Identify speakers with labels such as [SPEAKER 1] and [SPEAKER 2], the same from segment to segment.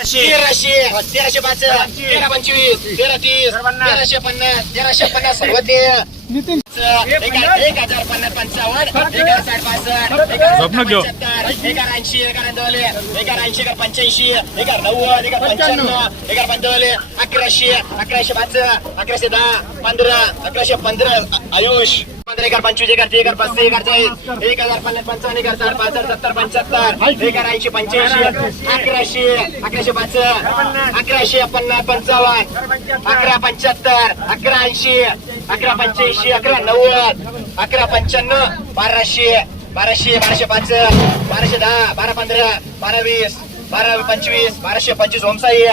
[SPEAKER 1] तेराशे. तेराशे. पाच. तेरा पंचवीस. तेरा तीस. तेराशे पन्नास. तेराशे पन्नास सर्वज्ञ
[SPEAKER 2] नितीन.
[SPEAKER 1] एक एक हजार पन्नास पंचावन्न. एक हजार साठ पासष्ट एक हजार ऐंशी एक हजार दोले एक हजार ऐंशी एक हजार पंच्याऐंशी. एक हजार नव्वद एक हजार पंच्याण्णव. एक हजार पंचावन्न. अकराशे. अकराशे पाच. अकराशे दहा. पंधरा. अकराशे पंधरा. आयुष. पंधरा पंचवीस एक हजार तीस, एक हजार पस्तीस एकर चाळीस एक हजार पन्नास पंचावन्न एकर चार पासष्ट सत्तर पंच्याहत्तर एक हजार ऐंशी पंच्याऐंशी अकराशे अकराशे पाच अकराशे पन्नास पंचावन्न अकरा पंच्याहत्तर अकरा ऐंशी अकरा पंच्याऐंशी अकरा नव्वद अकरा पंच्याण्णव बाराशे बाराशे बाराशे पाच बाराशे दहा बारा पंधरा बारा वीस बारा पंचवीस बाराशे पंचवीस होमसाई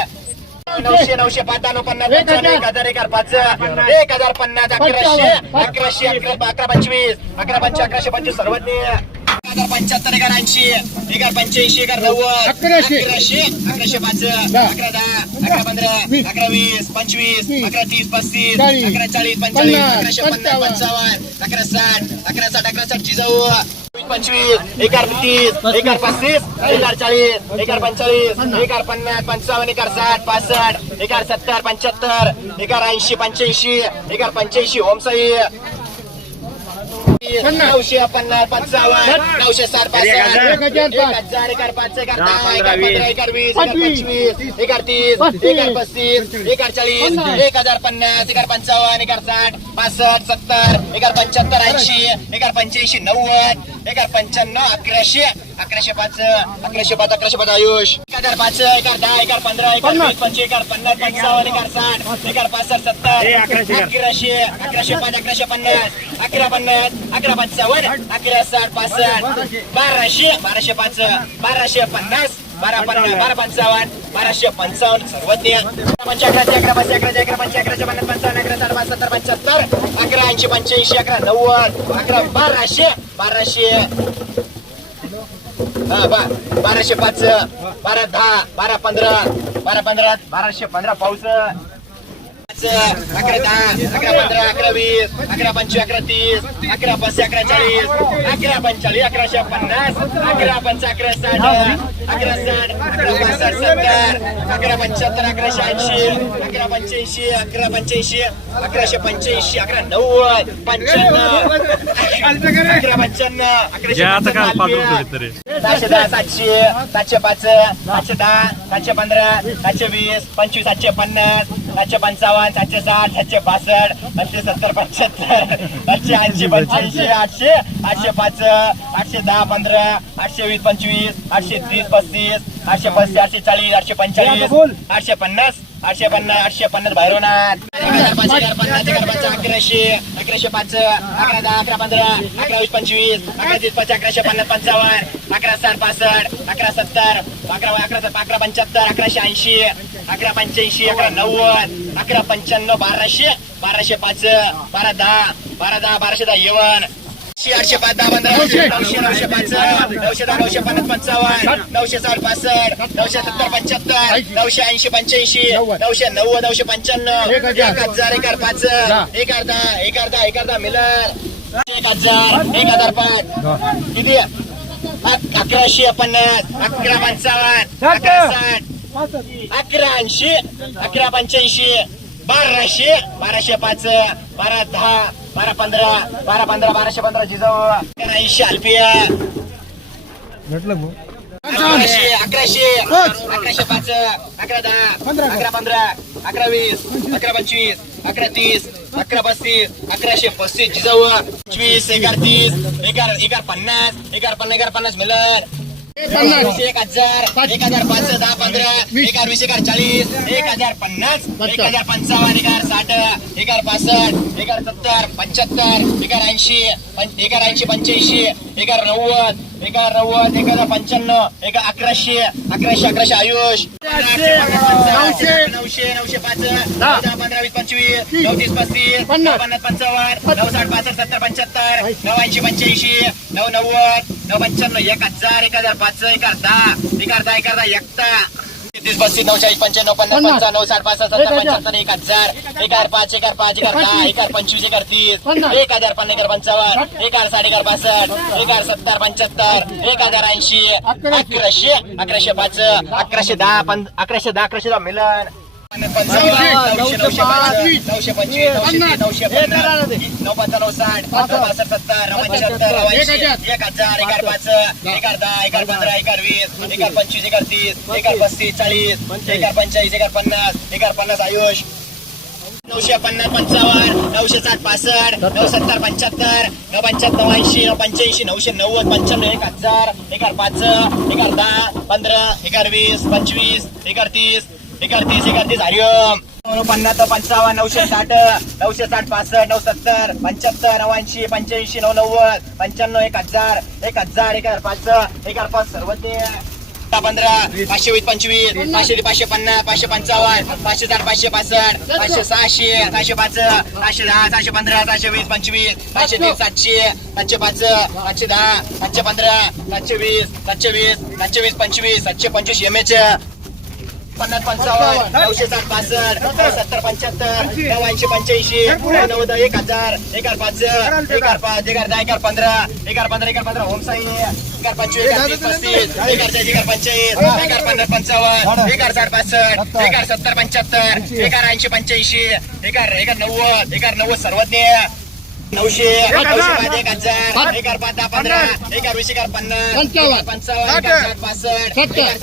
[SPEAKER 1] नऊशे नऊशे पंच्याण्णव पन्नास एक हजार. एक हजार पाच एक हजार. पन्नास अकराशे. अकराशे अकरा अकरा पंचवीस. अकरा पंच अकराशे पंचवीस. एक हजार पंच्याहत्तर एक हजार ऐंशी. एक हजार पंच्याऐंशी एक हजार नव्वद.
[SPEAKER 2] अकराशे.
[SPEAKER 1] अकराशे अकराशे पाच. अकरा दहा. अकरा पंधरा. अकरा वीस. पंचवीस. अकरा तीस पस्तीस. अकरा चाळीस
[SPEAKER 2] पन्नास,
[SPEAKER 1] अकराशे पन्नास
[SPEAKER 2] पंचावन्न.
[SPEAKER 1] पंचावन्न. अकरा साठ. अकरा साठ अकरा साठ. जिजाऊ. पंचवीस एकार तीस पस्तीस एकार हजार चाळीस एकार पंचाळीस एकार पन्नास पंचावन्न एक हजार साठ पासष्ट एकार सत्तर पंच्याहत्तर एकार ऐंशी पंच्याऐंशी एक हजार पंच्याऐंशी ओमसाई नऊशे पन्नास पंचावन्न नऊशे
[SPEAKER 2] एक हजार
[SPEAKER 1] एक
[SPEAKER 2] पाच.
[SPEAKER 1] हजार एक हजार पाच एक हजार दहा पंधरा वीस पंचवीस एक हजार तीस
[SPEAKER 2] पस्तीस.
[SPEAKER 1] एक हजार पस्तीस एक हजार चाळीस एक हजार पन्नास एक हजार पंचावन्न एक हजार साठ पासष्ट सत्तर एक हजार पंच्याहत्तर ऐंशी एक हजार पंच्याऐंशी नव्वद एक हजार पंच्याण्णव अकराशे अकराशे पाच अकराशे पाच अकराशे पाच आयुष एक हजार पाच एक हजार दहा एक हजार पंधरा एक हजार वीस पंचवीस पन्नास पंचावन्न एक हजार साठ एक हजार पासष्ट सत्तर अकराशे अकराशे पाच अकराशे पन्नास अकरा पन्नास अकरा पंचावन्न अकरा साठ पासष्ट बाराशे बाराशे पाच बाराशे पन्नास बारा पन्नास बारा पंचावन्न बाराशे पंचावन्न सर्वज्ञ. पंच अकरा पाचशे अकराशे अकरा पंचे अकराशे पन्नास पंचावन्न अकरा साठ पाच सत्तर पंच्याहत्तर अकरा ऐंशी पंच्याऐंशी अकरा नव्वद अकरा बाराशे बाराशे हा बा बाराशे पाच बारा दहा बारा पंधरा बारा पंधरा बाराशे पंधरा पाऊस. पाच, अकरा दहा अकरा पंधरा अकरा वीस अकरा पंचवीस अकरा तीस अकरा पाचशे अकरा चाळीस अकरा पंचाळीस अकराशे पन्नास अकरा पंच अकरा साठ अकरा साठ अकरा पासष्ट सत्तर अकरा पंच्याहत्तर अकराशे ऐंशी अकरा पंच्याऐंशी अकरा पंच्याऐंशी अकराशे पंच्याऐंशी अकरा नव्वद पंच्याण्णव अकरा पंच्याण्णव अकराशे सातशे दहा सातशे सातशे पाच सातशे दहा सातशे पंधरा सातशे वीस पंचवीस सातशे पन्नास सातशे पंचावन्न सातशे साठ सातशे पासष्ट सातशे सत्तर पंच्याहत्तर सातशे ऐंशी पंच्याऐंशी आठशे आठशे पाच आठशे दहा पंधरा आठशे वीस पंचवीस आठशे तीस पस्तीस आठशे पस्तीस आठशे चाळीस आठशे पंचेचाळीस आठशे पन्नास. आठशे पन्नास आठशे पन्नास भैरवनाथ एक अकराशे अकराशे पाच अकरा दहा अकरा पंधरा अकरा वीस पंचवीस अकरा तीस पाच अकराशे पन्नास पंचावन्न अकरा साठ पासष्ट अकरा सत्तर अकरा अकरा अकरा पंच्याहत्तर अकराशे ऐंशी अकरा पंच्याऐंशी अकरा नव्वद अकरा पंच्याण्णव बाराशे बाराशे पाच बारा दहा बारा दहा बाराशे दहा येवन नऊशे आठशे पाच दहा पंधरा नऊशे नऊशे पाच नऊशे दहा नऊशे पन्नास पंचावन्न नऊशे साठ पासष्ट नऊशे सत्तर पंच्याहत्तर नऊशे ऐंशी पंच्याऐंशी नऊशे नव्वद नऊशे पंच्याण्णव
[SPEAKER 2] एक हजार.
[SPEAKER 1] एक हजार पाच एक दहा एक दहा एक दहा मिलर. एक हजार एक हजार पाच. किती? अक- अकराशे पन्नास अकरा पंचावन्न अकरा साठ. अकरा ऐंशी अकरा पंच्याऐंशी बाराशे बाराशे पाच बारा दहा बारा पंधरा बारा पंधरा बाराशे पंधरा जिजाऊ ऐंशी अल्पिया अकराशे अकराशे अकराशे पाच अकरा दहा अकरा पंधरा अकरा वीस अकरा पंचवीस अकरा तीस अकरा पस्तीस अकराशे पस्तीस जिजाऊ. पंचवीस एगार तीस एगार एगार पन्नास एगार पन्नास एगार पन्नास मिलर.
[SPEAKER 2] पन्नास.
[SPEAKER 1] एक हजार एक हजार पाच दहा पंधरा एक हजार वीस एक हजार चाळीस एक हजार पन्नास एक हजार पंचावन्न एक हजार साठ एक हजार पासष्ट एक हजार सत्तर पंच्याहत्तर एक हजार ऐंशी एक हजार ऐंशी पंच्याऐंशी एक हजार नव्वद एक नव्वद एक हजार पंच्याण्णव एक अकराशे अकराशे अकराशे आयुष. नऊशे नऊशे. नऊशे पाच दहा. पंधरा वीस पंचवीस नऊ तीस पस्तीस
[SPEAKER 2] पन्नास.
[SPEAKER 1] पंचावन्न नऊ साठ पासष्ट सत्तर पंच्याहत्तर नऊ ऐंशी पंच्याऐंशी नऊ नव्वद नऊ पंच्याण्णव एक हजार एक हजार पाच एक दहा एक दहा एक दहा एकता. तीस पस्तीस नऊ चाळीस पंच्याण्णव पन्नास साठ पासष्ट सत्तर. पंच्याहत्तर एक हजार एक हजार पाच एक हजार पाच एक हजार दहा एक हजार पंचवीस एक हजार तीस. एक हजार पन्नास हजार पंचावन्न एक हजार एक हजार सत्तर पंच्याहत्तर एक हजार ऐंशी
[SPEAKER 2] अकराशे.
[SPEAKER 1] अकराशे पाच अकराशे दहा अकराशे दहा अकराशे दहा मिलन नऊशे नऊशे पाच नऊशे पंचवीस नऊशे नऊशे पन्नास नऊ साठ पासष्ट सत्तर एक हजार पाच दहा एक हजार पंधरा एक हजार वीस पंचवीस एक हजार तीस पस्तीस चाळीस एक हजार पंचेचाळीस एक हजार पन्नास एक हजार पन्नास आयुष नऊशे पन्नास पंचावन्न नऊशे साठ पासष्ट नऊ सत्तर पंच्याहत्तर नऊ पंच्याहत्तर ऐंशी नऊ पंच्याऐंशी नऊशे नव्वद पंच्याण्णव एक हजार एक हजार पाच एक हजार दहा पंधरा एक हजार वीस पंचवीस एक हजार तीस एक हजार तीस एक हजार तीस हरिओम पन्नास पंचावन्न नऊशे साठ नऊशे साठ पासष्ट नऊ सत्तर पंच्याहत्तर नऊ ऐंशी पंच्याऐंशी नऊ नव्वद पंच्याण्णव एक हजार एक हजार एक हजार पाच एक हजार पाच सर्व ते पंधरा पाचशे वीस पंचवीस पाचशे पाचशे पन्नास पाचशे पंचावन्न पाचशे साठ पाचशे पासष्ट पाचशे सहाशे सहाशे पाच सहाशे दहा सहाशे पंधरा सहाशे वीस पंचवीस पाचशे तीस सातशे सातशे पाच सातशे दहा सातशे पंधरा सातशे वीस सातशे वीस सातशे वीस पंचवीस सातशे पंचवीस एम एच पन्नास पंचावन्न नऊशे साठ पासष्ट सत्तर पंच्याहत्तर नऊ ऐंशी पंच्याऐंशी नऊ एक हजार एक हजार पाच एक हजार पाच एक हजार दहा एक हजार पंधरा एक हजार पंधरा एक हजार पंधरा होम साई एक हजार पंचवीस एक हजार पस्तीस एक हजार चाळीस एक हजार पंचेचाळीस एक हजार पन्नास पंचावन्न एक हजार साठ पासष्ट एक हजार सत्तर पंच्याहत्तर एक हजार ऐंशी पंच्याऐंशी एक हजार एक हजार नव्वद एक हजार नव्वद सर्वज्ञ नऊशे एक हजार. एक दहा पंधरा. एक वीस एक हजार पन्नास. पंचावन्न. पासष्ट.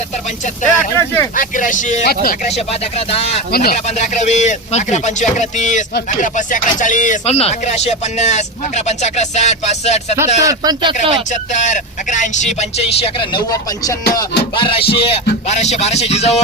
[SPEAKER 1] सत्तर. पंच्याहत्तर. अकराशे. अकराशे. पाच अकरा दहा. अकरा पंधरा अकरा वीस. अकरा पंचवीस अकरा तीस. अकरा पाचशे अकरा चाळीस. अकराशे पन्नास. अकरा पंच अकरा साठ पासष्ट
[SPEAKER 2] सत्तर.
[SPEAKER 1] अकरा पंच्याहत्तर. अकरा ऐंशी पंच्याऐंशी अकरा नव्वद पंच्याण्णव. बाराशे. बाराशे बाराशे जिजाऊ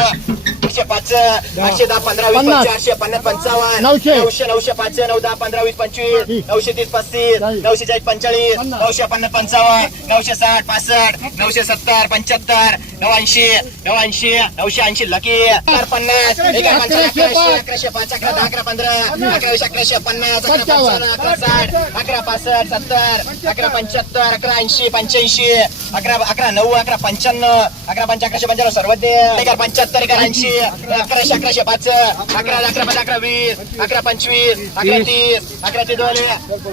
[SPEAKER 1] एकशे पाच आठशे दहा पंधरा वीस
[SPEAKER 2] पन्नास.
[SPEAKER 1] पंचवीस आठशे पन्नास पंचावन्न.
[SPEAKER 2] नऊशे.
[SPEAKER 1] नऊशे नऊशे पाच नऊ दहा पंधरा वीस पंचवीस. नऊशे तीस पस्तीस.
[SPEAKER 2] चाळीस.
[SPEAKER 1] नऊशे चाळीस
[SPEAKER 2] पन्नास.
[SPEAKER 1] नऊशे पन्नास पंचावन्न. नऊशे साठ पासष्ट. नऊशे सत्तर पंच्याहत्तर. नऊऐंशी. नऊऐंशी. नऊशे ऐंशी लकी हजार पन्नास. एक
[SPEAKER 2] अकराशे
[SPEAKER 1] अकराशे
[SPEAKER 2] पाच.
[SPEAKER 1] अकराशे पाच अकरा दहा अकरा पंधरा. अकरा वीस अकराशे पन्नास अकरा
[SPEAKER 2] पंचावन्न.
[SPEAKER 1] पंचावन्न अकरा साठ. अकरा पासष्ट सत्तर. अकरा पंच्याहत्तर. अकरा ऐंशी पंच्याऐंशी. अकरा अकरा नऊ अकरा पंच्याण्णव. अकरा पंच अकराशे पंच्याण्णव सर्व ते एक पंच्याहत्तर एक ऐंशी. अकराशे अकराशे पाच अकरा अकरा पाच अकरा वीस अकरा पंचवीस अकरा तीस. अकरा ते दोन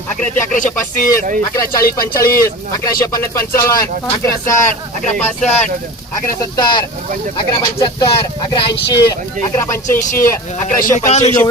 [SPEAKER 1] अकरा ते अकराशे पस्तीस अकरा चाळीस पंचाळीस अकराशे पन्नास पंचावन्न अकरा साठ अकरा पासष्ट अकरा सत्तर अकरा पंच्याहत्तर अकरा ऐंशी अकरा पंच्याऐंशी अकराशे पंच्याऐंशी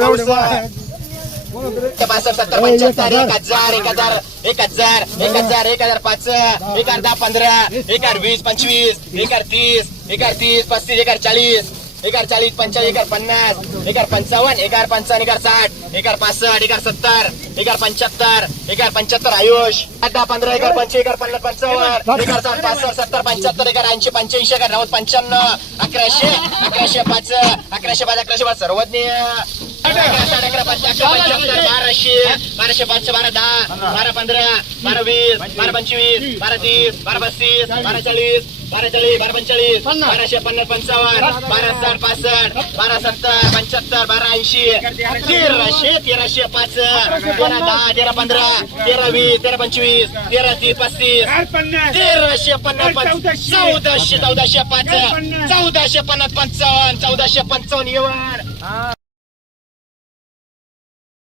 [SPEAKER 1] सत्तर पंच्याहत्तर एक हजार एक हजार एक हजार एक हजार एक हजार पाच एक हजार दहा पंधरा एक हजार वीस पंचवीस एक हजार तीस एक हजार तीस पस्तीस एक हजार चाळीस एकार चाळीस पंचाळीस एकार पन्नास एकार पंचावन्न एकार पंचावन्न एक हजार साठ एकार पासष्ट एकार सत्तर एकार पंच्याहत्तर एकार पंच्याहत्तर आयुष. दहा पंधरा एकार हजार पंचवीस पन्नास पंचावन्न एक हजार साठ पासष्ट सत्तर पंच्याहत्तर एकार ऐंशी पंच्याऐंशी एक नव्वद पंच्याण्णव अकराशे अकराशे पाच अकराशे पाच अकराशे पाच सर्वज्ञ. अकरा पंच्याहत्तर बाराशे बाराशे पाचशे बारा दहा बारा पंधरा बारा वीस बारा पंचवीस बारा तीस बारा पस्तीस बारा चाळीस बारा चाळीस बारा
[SPEAKER 2] पन्नास.
[SPEAKER 1] बाराशे पन्नास पंचावन्न बारा साठ पासष्ट बारा सत्तर पंच्याहत्तर बारा ऐंशी तेराशे तेराशे पाच तेरा दहा तेरा पंधरा तेरा वीस तेरा पंचवीस तेरा तीस पस्तीस तेराशे पन्नास चौदाशे. चौदाशे पाच चौदाशे पन्नास पंचावन्न चौदाशे पंचावन्न येवर